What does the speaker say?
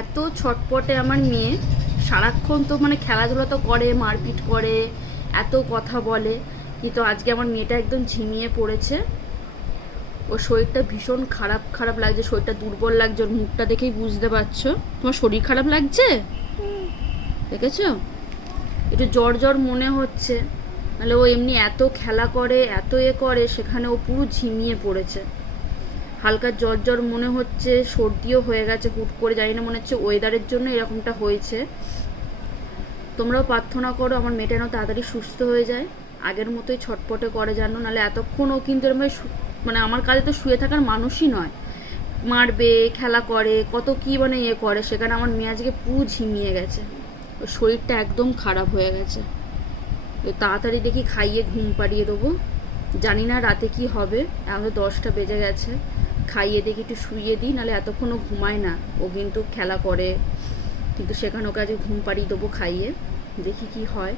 এত ছটপটে আমার মেয়ে, সারাক্ষণ তো মানে খেলাধুলা তো করে, মারপিট করে, এত কথা বলে, কিন্তু আজকে আমার মেয়েটা একদম ঝিমিয়ে পড়েছে। ওর শরীরটা ভীষণ খারাপ খারাপ লাগছে, শরীরটা দুর্বল লাগছে, ওর মুখটা দেখেই বুঝতে পারছো। তোমার শরীর খারাপ লাগছে, দেখেছো? একটু জ্বর জ্বর মনে হচ্ছে, নাহলে ও এমনি এত খেলা করে, এত করে, সেখানে ও পুরো ঝিমিয়ে পড়েছে। হালকা জ্বর জ্বর মনে হচ্ছে, সর্দিও হয়ে গেছে হুট করে, জানি না, মনে হচ্ছে ওয়েদারের জন্য এরকমটা হয়েছে। তোমরাও প্রার্থনা করো আমার মেয়েটা যেন তাড়াতাড়ি সুস্থ হয়ে যায়, আগের মতোই ছটপটে করে জানো, নাহলে এতক্ষণ ও কিন্তু এরকম মানে আমার কাছে তো শুয়ে থাকার মানুষই নয়, মারবে, খেলা করে, কত কি মানে করে, সেখানে আমার মেয়ে আজকে পুরো ঝিমিয়ে গেছে, ওর শরীরটা একদম খারাপ হয়ে গেছে। তাড়াতাড়ি দেখি খাইয়ে ঘুম পাড়িয়ে দেবো, জানি না রাতে কি হবে, এখন 10টা বেজে গেছে। খাইয়ে দেখি একটু শুইয়ে দিই, নাহলে এতক্ষণও ঘুমায় না, ও কিন্তু খেলা করে, কিন্তু সেখানে ওকে আজকে ঘুম পাড়িয়ে দেবো খাইয়ে, দেখি কি হয়।